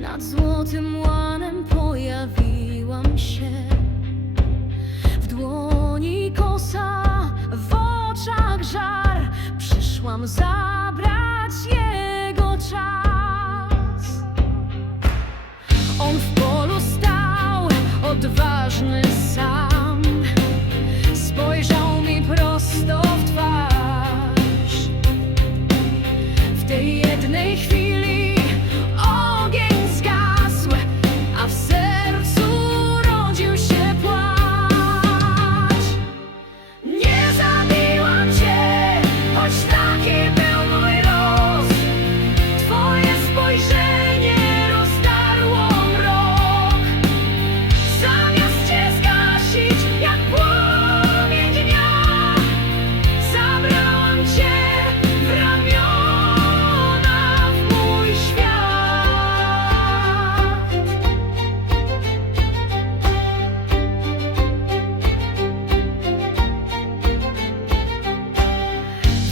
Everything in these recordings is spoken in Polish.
Nad złotym łanem pojawiłam się. W dłoni kosa, w oczach żar Przyszłam za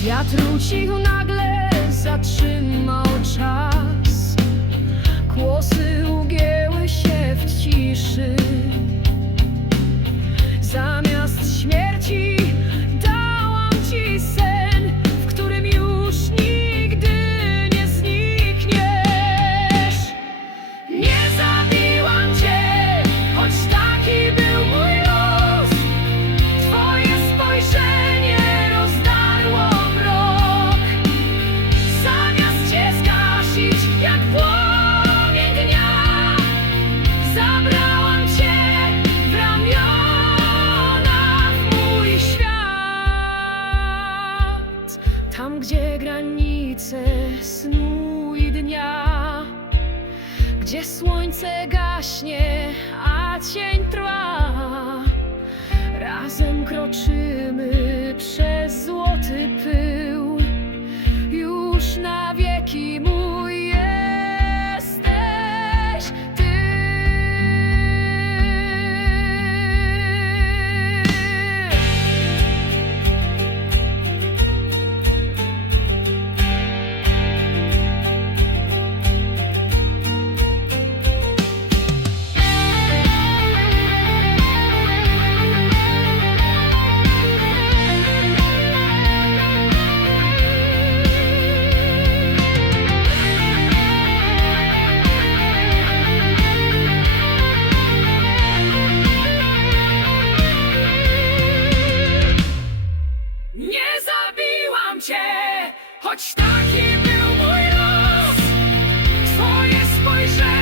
Wiatr ucichł nagle, zatrzymał czas. Kłosy Zabrałam cię w ramionach mój świat. Tam, gdzie granice snu i dnia, gdzie słońce gaśnie, a cień trwa, razem kroczymy. Taki był mój los. Twoje spojrzenie